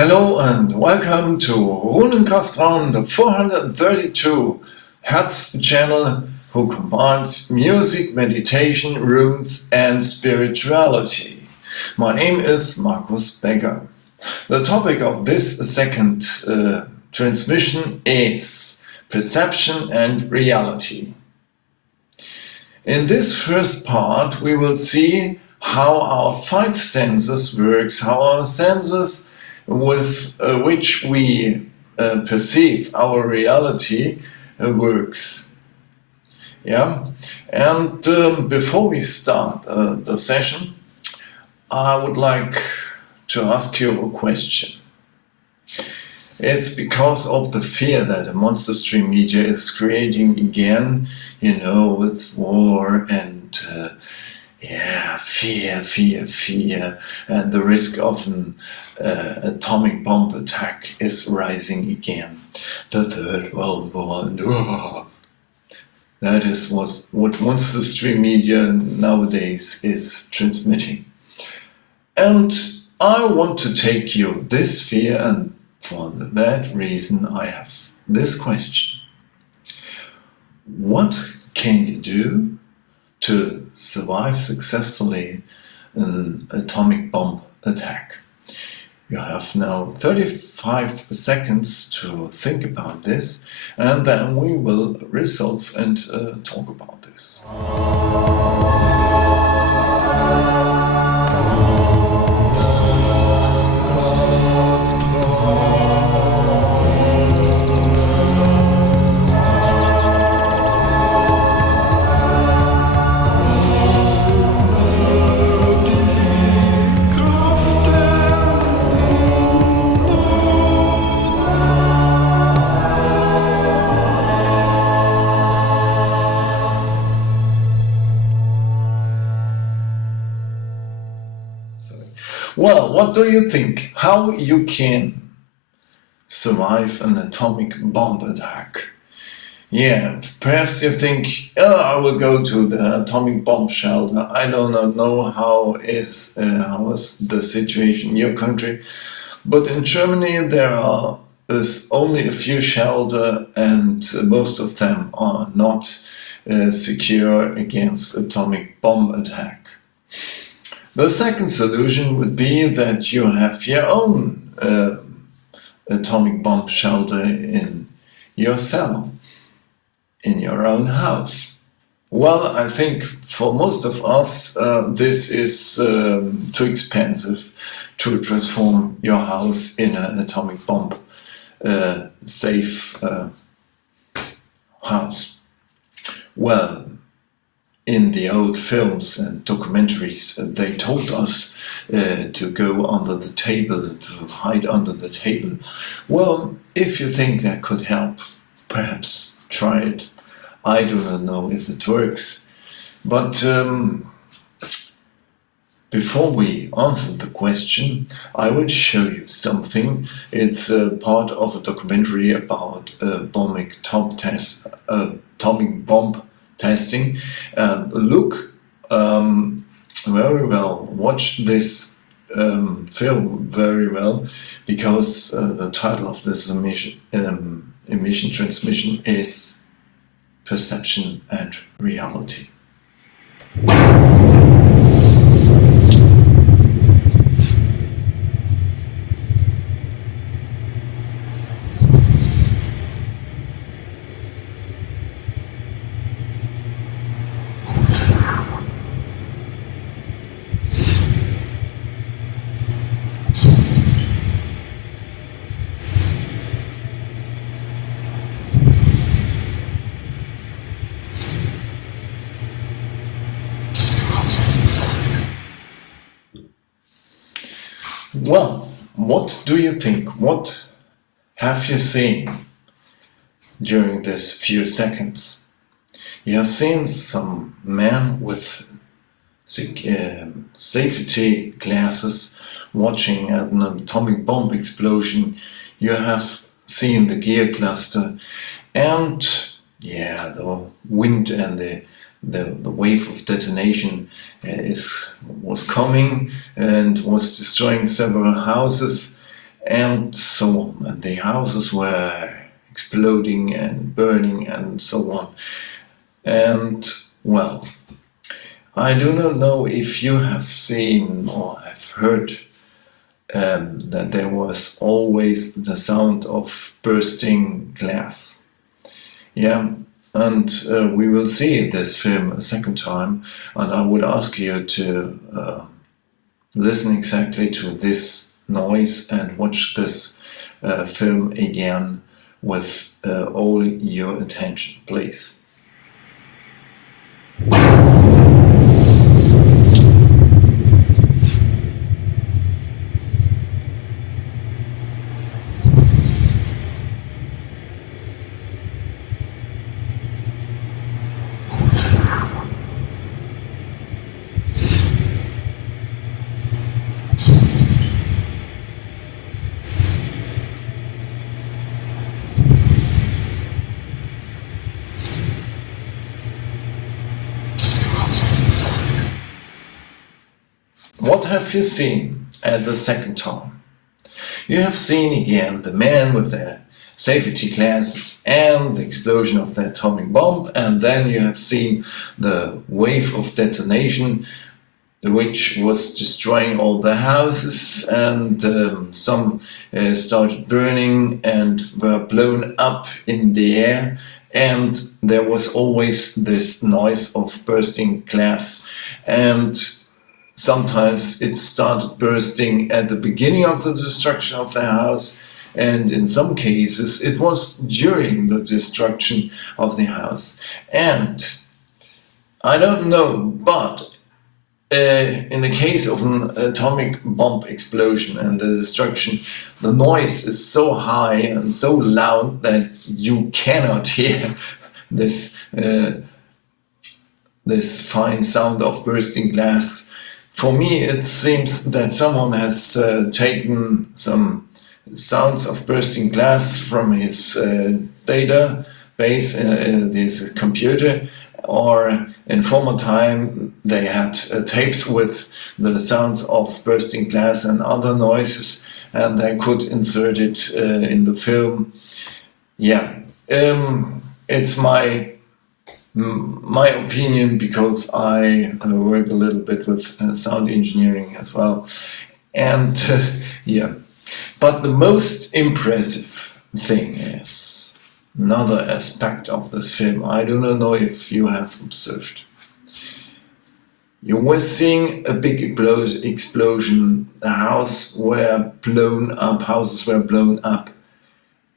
Hello and welcome to Runenkraftraum, the 432 Hertz channel who combines music, meditation, runes and spirituality. My name is Markus Becker. The topic of this second transmission is perception and reality. In this first part we will see how our five senses works, how our senses with which we perceive our reality works. Yeah, and before we start the session, I would like to ask you a question. It's because of the fear that the monster stream media is creating again, with war and fear, and the risk of an atomic bomb attack is rising again. The Third World War. That is what monster stream media nowadays is transmitting. And I want to take you this fear, and for that reason I have this question. What can you do to survive successfully an atomic bomb attack? You have now 35 seconds to think about this, and then we will resolve and talk about this. Well, what do you think? How you can survive an atomic bomb attack? Yeah, perhaps you think, I will go to the atomic bomb shelter. I do not know how is the situation in your country, but in Germany there is only a few shelters, and most of them are not secure against atomic bomb attack. The second solution would be that you have your own atomic bomb shelter in your cell, in your own house. Well, I think for most of us this is too expensive to transform your house in an atomic bomb safe house. Well, in the old films and documentaries, they told us to go under the table, to hide under the table. Well, if you think that could help, perhaps try it. I do not know if it works. But before we answer the question, I will show you something. It's part of a documentary about atomic bomb testing. Look very well, watch this film very well, because the title of this emission transmission is Perception and Reality. Well, what do you think? What have you seen during these few seconds? You have seen some man with safety glasses watching at an atomic bomb explosion. You have seen the gear cluster, and the wind and the wave of detonation was coming and was destroying several houses, and so on. And the houses were exploding and burning and so on. And well, I do not know if you have seen or have heard that there was always the sound of bursting glass. Yeah, and we will see this film a second time, and I would ask you to listen exactly to this noise and watch this film again with all your attention, please. What have you seen at the second time? You have seen again the man with the safety glasses and the explosion of the atomic bomb, and then you have seen the wave of detonation which was destroying all the houses, and some started burning and were blown up in the air, and there was always this noise of bursting glass. And sometimes it started bursting at the beginning of the destruction of the house, and in some cases it was during the destruction of the house. And I don't know, but in the case of an atomic bomb explosion and the destruction, the noise is so high and so loud that you cannot hear this fine sound of bursting glass. For me, it seems that someone has taken some sounds of bursting glass from his database, his computer, or in former time they had tapes with the sounds of bursting glass and other noises, and they could insert it in the film. Yeah, it's my opinion, because I work a little bit with sound engineering as well, and yeah. But the most impressive thing is another aspect of this film. I do not know if you have observed. You were seeing a big explosion. The houses were blown up,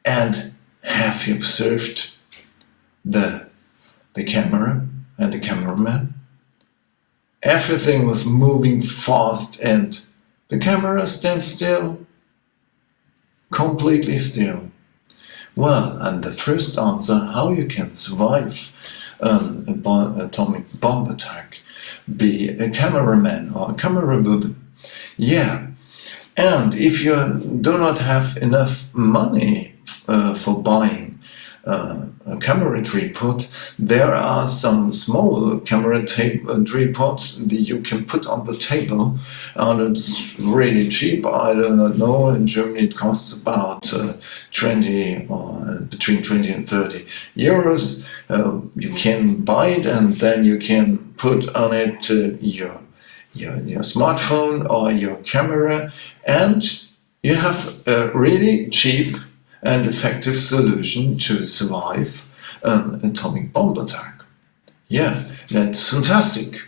and have you observed the camera and the cameraman? Everything was moving fast, and the camera stands still, completely still. Well, and the first answer how you can survive an atomic bomb attack, be a cameraman or a camerawoman. Yeah, and if you do not have enough money for buying a camera tripod, there are some small camera tripods that you can put on the table, and it's really cheap. I do not know, in Germany it costs about 20 or between 20 and 30 euros. You can buy it, and then you can put on it your smartphone or your camera, and you have a really cheap and effective solution to survive an atomic bomb attack. Yeah, that's fantastic.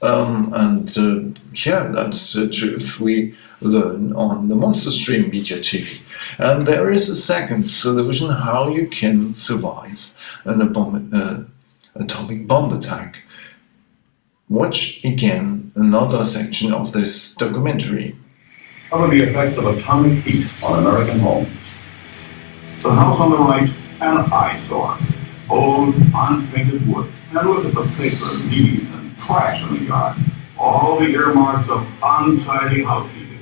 Yeah, that's the truth we learn on the Monster Stream Media TV. And there is a second solution how you can survive an atomic bomb attack. Watch again another section of this documentary. What are the effects of atomic heat on American homes? The house on the right, an eyesore. Old, unpainted wood. And look at the paper, leaves, and trash in the yard. All the earmarks of untidy housekeeping.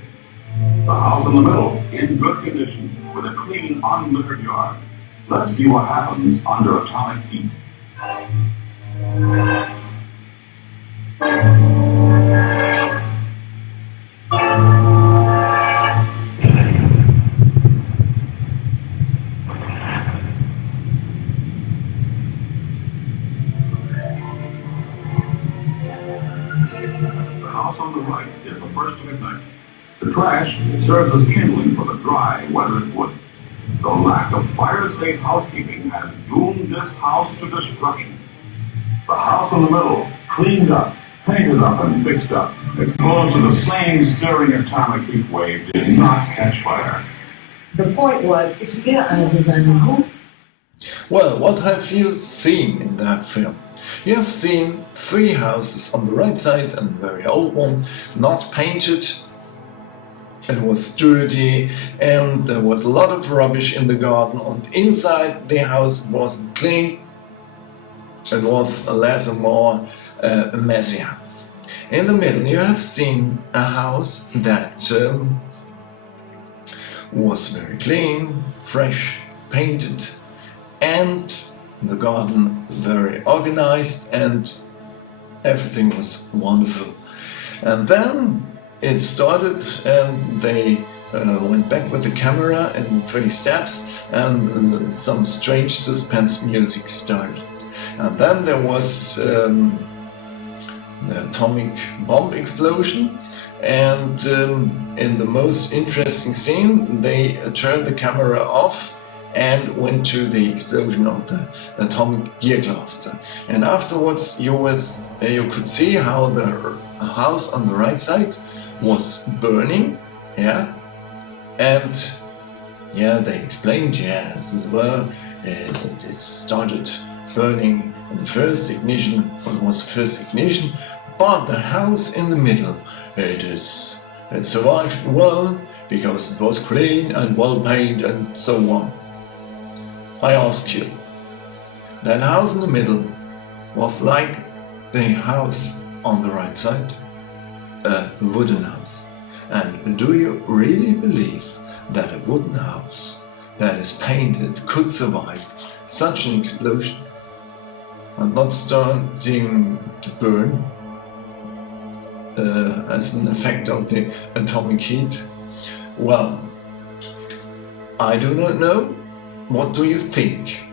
The house in the middle, in good condition, with a clean, unlittered yard. Let's see what happens under atomic heat. trash serves as kindling for the dry, weathered wood. The lack of fire-safe housekeeping has doomed this house to destruction. The house in the middle, cleaned up, painted up, and fixed up, exposed to the same searing atomic heat wave, did not catch fire. The point was, if der also seinen Hof... Well, what have you seen in that film? You have seen 3 houses on the right side and a very old one, not painted. It was dirty and there was a lot of rubbish in the garden, and inside the house wasn't clean. It was a less or more a messy house. In the middle you have seen a house that was very clean, fresh, painted, and the garden very organized, and everything was wonderful. And then it started, and they went back with the camera in 3 steps, and some strange suspense music started. And then there was the atomic bomb explosion, and in the most interesting scene they turned the camera off and went to the explosion of the atomic gear cluster. And afterwards you could see how the house on the right side was burning, yeah, and yeah, they explained, yes, as well, it started burning in the first ignition, what was the first ignition, but the house in the middle, it survived well because it was clean and well painted and so on. I ask you, that house in the middle was like the house on the right side, a wooden house. And do you really believe that a wooden house that is painted could survive such an explosion and not starting to burn as an effect of the atomic heat? Well, I do not know. What do you think?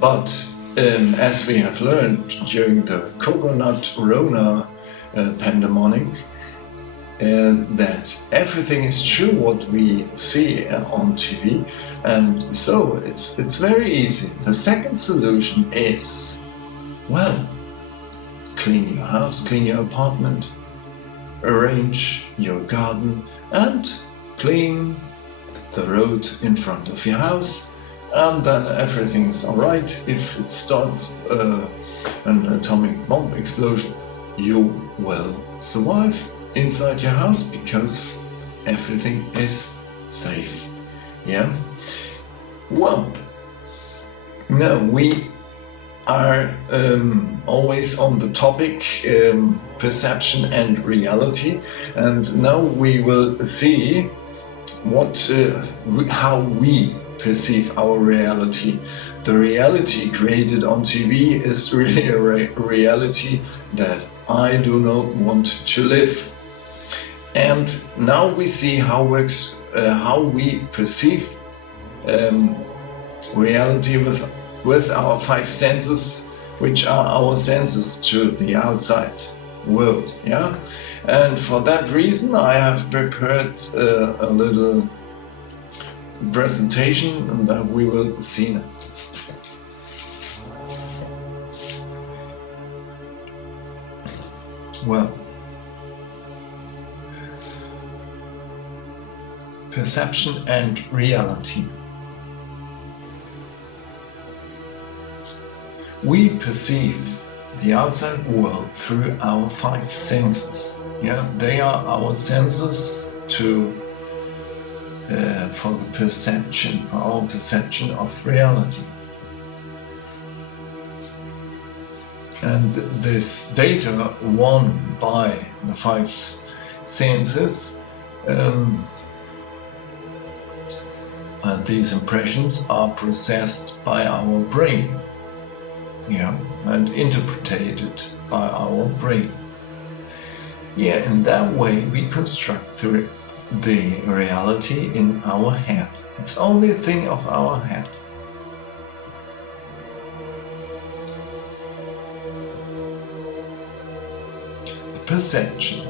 But as we have learned during the coconut Rona pandemic, that everything is true what we see on TV, and so it's very easy. The second solution is, well, clean your house, clean your apartment, arrange your garden, and clean the road in front of your house, and then everything is alright. If it starts an atomic bomb explosion, you will survive inside your house because everything is safe. Yeah? Well, now we are always on the topic perception and reality, and now we will see how we perceive our reality. The reality created on TV is really a reality that I do not want to live. And now we see how we perceive reality with our 5 senses, which are our senses to the outside world. Yeah. And for that reason I have prepared a little presentation that we will see now. Well, perception and reality. We perceive the outside world through our 5 senses. Yeah, they are our senses for our perception of reality. And this data won by the 5 senses, and these impressions are processed by our brain, yeah, and interpreted by our brain. Yeah, in that way we construct the reality in our head. It's only a thing of our head. The perception.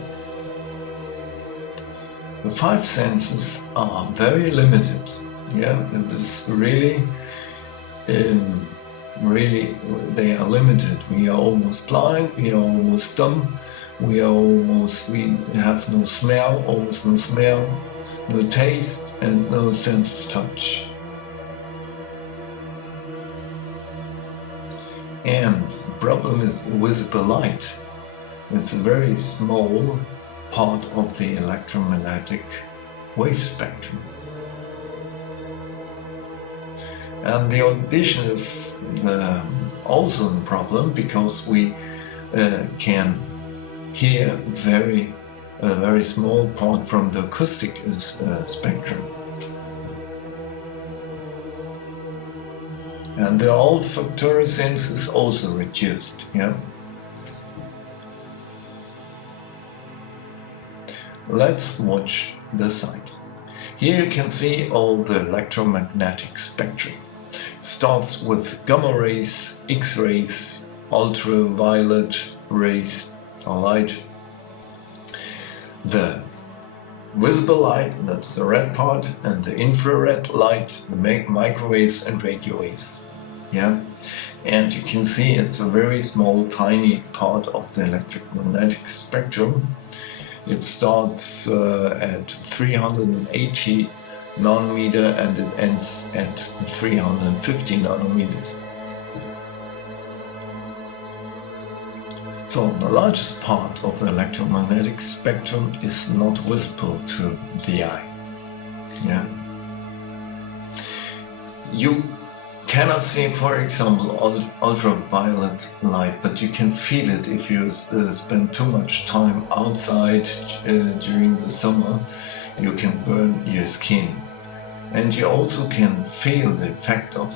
The five senses are very limited. Yeah, it is really, really, they are limited. We are almost blind, we are almost dumb, we have no smell, almost no smell, no taste, and no sense of touch. And the problem is visible light. It's a very small part of the electromagnetic wave spectrum. And the audition is also a problem because we can hear a very small part from the acoustic spectrum. And the olfactory sense is also reduced. Yeah. Let's watch the site. Here you can see all the electromagnetic spectrum. It starts with gamma rays, X-rays, ultraviolet rays or light. The visible light, that's the red part, and the infrared light, the microwaves and radio waves. Yeah, and you can see it's a very small, tiny part of the electromagnetic spectrum. It starts at 380 nanometer and it ends at 350 nanometers. So the largest part of the electromagnetic spectrum is not visible to the eye. Yeah. You cannot see, for example, ultraviolet light, but you can feel it if you spend too much time outside during the summer. You can burn your skin. And you also can feel the effect of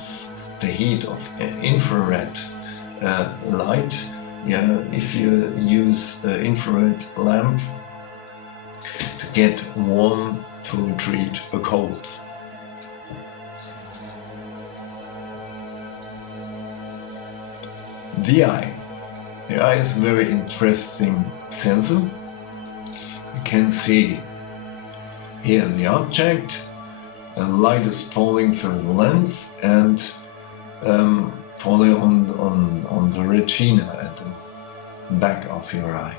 the heat of infrared light. Yeah, if you use infrared lamp to get warm to treat a cold. The eye. The eye is a very interesting sensor. You can see here the object, and light is falling through the lens and falling on the retina at the back of your eye.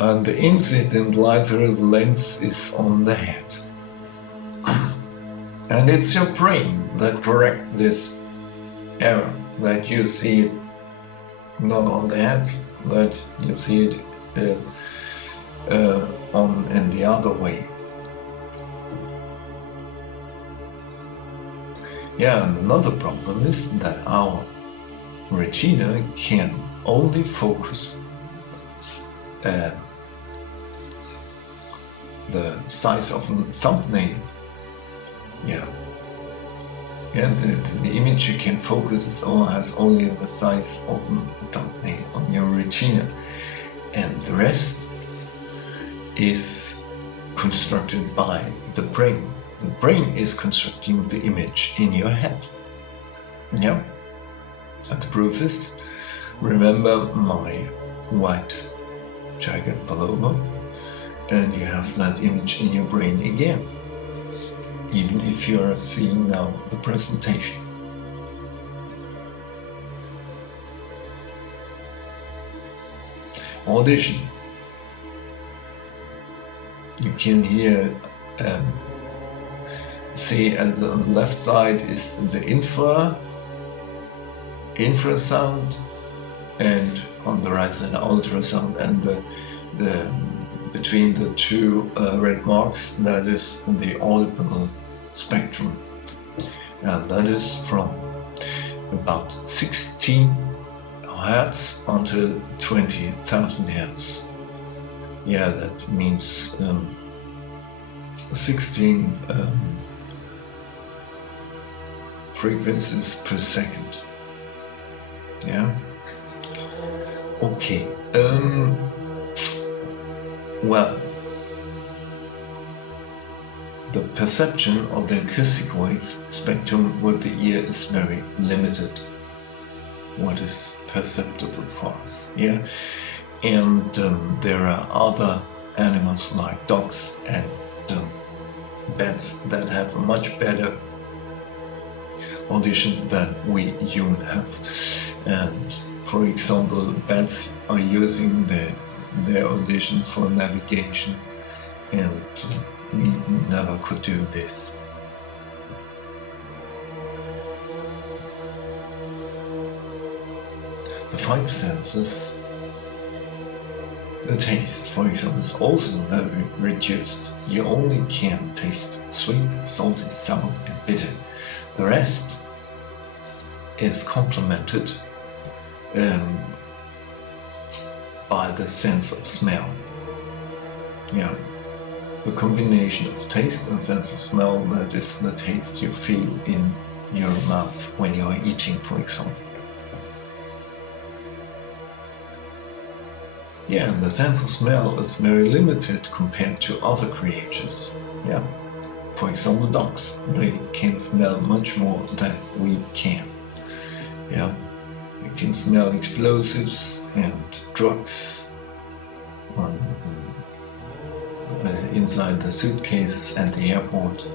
And the incident light through the lens is on the head. And it's your brain that corrects this error, that you see it not on the head, but you see it on in the other way. Yeah, and another problem is that our retina can only focus the size of a thumbnail. Yeah, the image you can focus has only the size of a thumbnail on your retina, and the rest is constructed by the brain. The brain is constructing the image in your head. Yeah, and the proof is, remember my white jacket pullover, and you have that image in your brain again, even if you are seeing now the presentation. Audition. You can hear, see at the left side is the infrasound, and on the right side the ultrasound, and the between the two red marks, that is the audible spectrum, and that is from about 16 Hertz until 20,000 Hertz. Yeah, that means 16 frequencies per second. Yeah. Okay. Well, the perception of the acoustic wave spectrum with the ear is very limited. what is perceptible for us. Yeah, and there are other animals like dogs and bats that have a much better audition than we humans have. And for example, bats are using their audition for navigation, and we never could do this. The five senses, the taste, for example, is also very reduced. You only can taste sweet, salty, sour, and bitter. The rest is complemented by the sense of smell. Yeah, the combination of taste and sense of smell, that is the taste you feel in your mouth when you are eating, for example. Yeah, and the sense of smell is very limited compared to other creatures. Yeah, for example, dogs. They can smell much more than we can. Yeah, they can smell explosives and drugs inside the suitcases at the airport.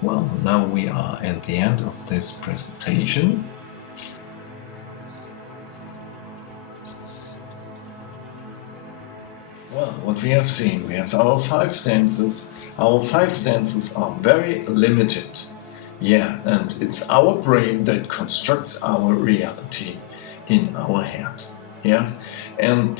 Well, now we are at the end of this presentation. Well, what we have seen, we have our five senses. Our five senses are very limited. Yeah, and it's our brain that constructs our reality in our head. Yeah, and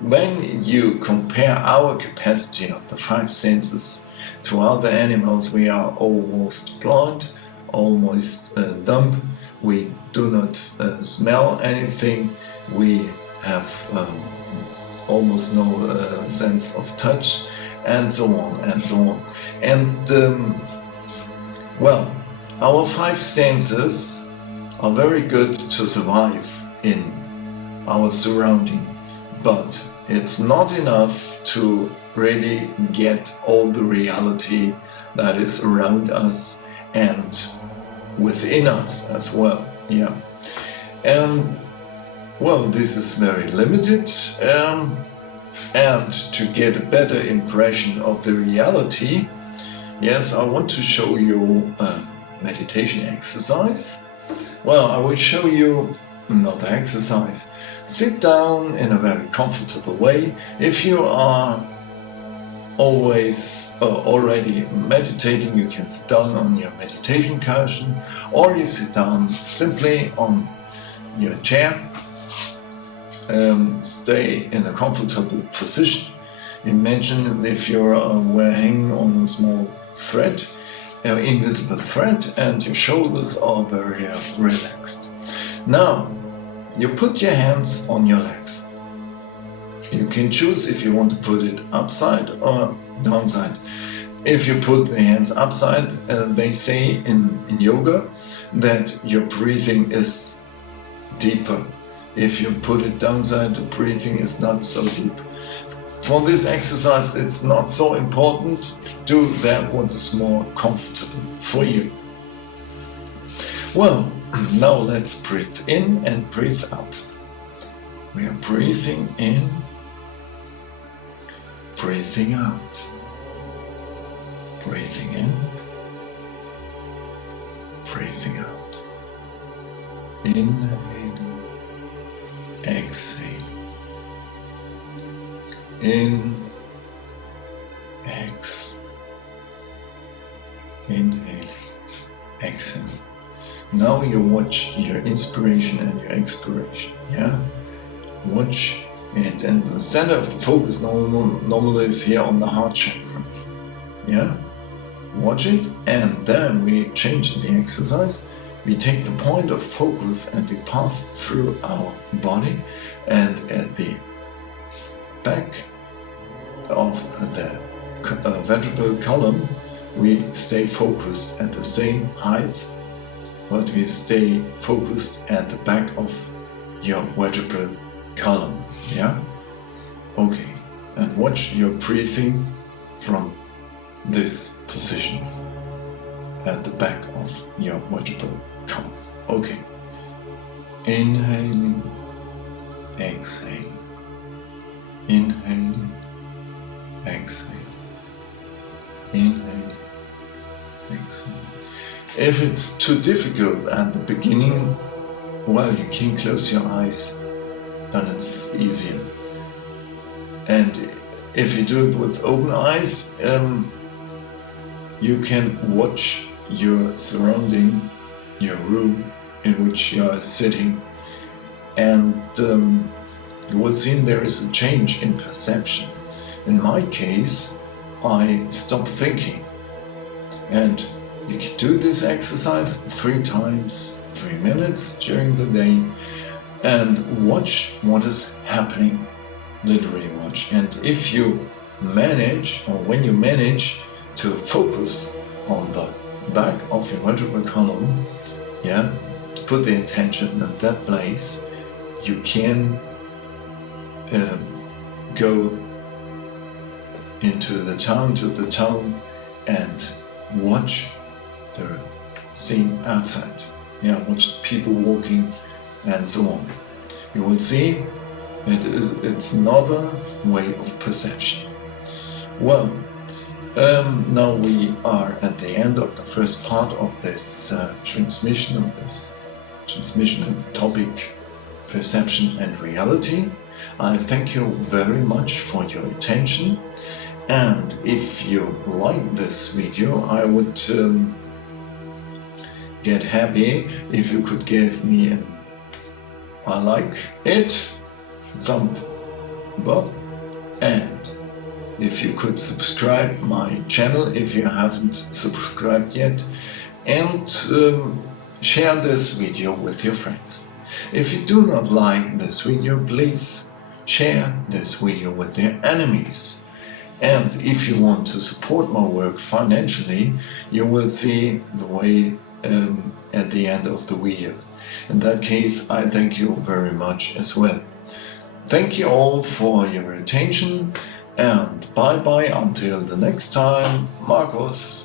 when you compare our capacity of the five senses to other animals, we are almost blind, almost dumb. We do not smell anything. We have almost no sense of touch, and so on and so on. And well, our five senses are very good to survive in our surrounding, but it's not enough to really get all the reality that is around us and within us as well. Yeah, and well, this is very limited, and to get a better impression of the reality, yes, I want to show you a meditation exercise. Well, I will show you another exercise. Sit down in a very comfortable way. If you are already meditating, you can sit down on your meditation cushion, or you sit down simply on your chair. Stay in a comfortable position. Imagine if you're hanging on a small thread, invisible thread, and your shoulders are very relaxed. Now, you put your hands on your legs. You can choose if you want to put it upside or downside. If you put the hands upside, they say in yoga that your breathing is deeper. If you put it downside, the breathing is not so deep. For this exercise, it's not so important. Do that what is more comfortable for you. Well, now let's breathe in and breathe out. We are breathing in, breathing out, breathing in, breathing out. Inhaling, exhaling. In, inhaling, exhaling. Now you watch your inspiration and your expiration. Yeah, watch it, and the center of the focus normally is here on the heart chakra. Yeah, watch it, and then we change the exercise. We take the point of focus and we pass through our body, and at the back of the vertebral column we stay focused at the same height, but we stay focused at the back of your vertebral column. Yeah? Okay. And watch your breathing from this position. at the back of your vertebral column. Okay. Inhaling, exhaling, inhaling, exhaling, inhaling, exhaling. If it's too difficult at the beginning, well, you can close your eyes, then it's easier. And if you do it with open eyes, you can watch your surrounding, your room in which you are sitting, and you will see there is a change in perception. In my case, I stop thinking, and you can do this exercise 3 times, 3 minutes during the day, and watch what is happening. Literally watch. And if you manage, or when you manage to focus on the back of your vertebral column, yeah, to put the attention at that place, you can go into the town and watch the scene outside. Yeah, watch people walking and so on. You will see it's another way of perception. Well, now we are at the end of the first part of this transmission of the topic perception and reality. I thank you very much for your attention, and if you like this video, I would get happy if you could give me an I like it, thumb above, and if you could subscribe my channel if you haven't subscribed yet, and share this video with your friends. If you do not like this video, please share this video with your enemies. And if you want to support my work financially, you will see the way at the end of the video. In that case, I thank you very much as well. Thank you all for your attention, and bye bye until the next time. Markus.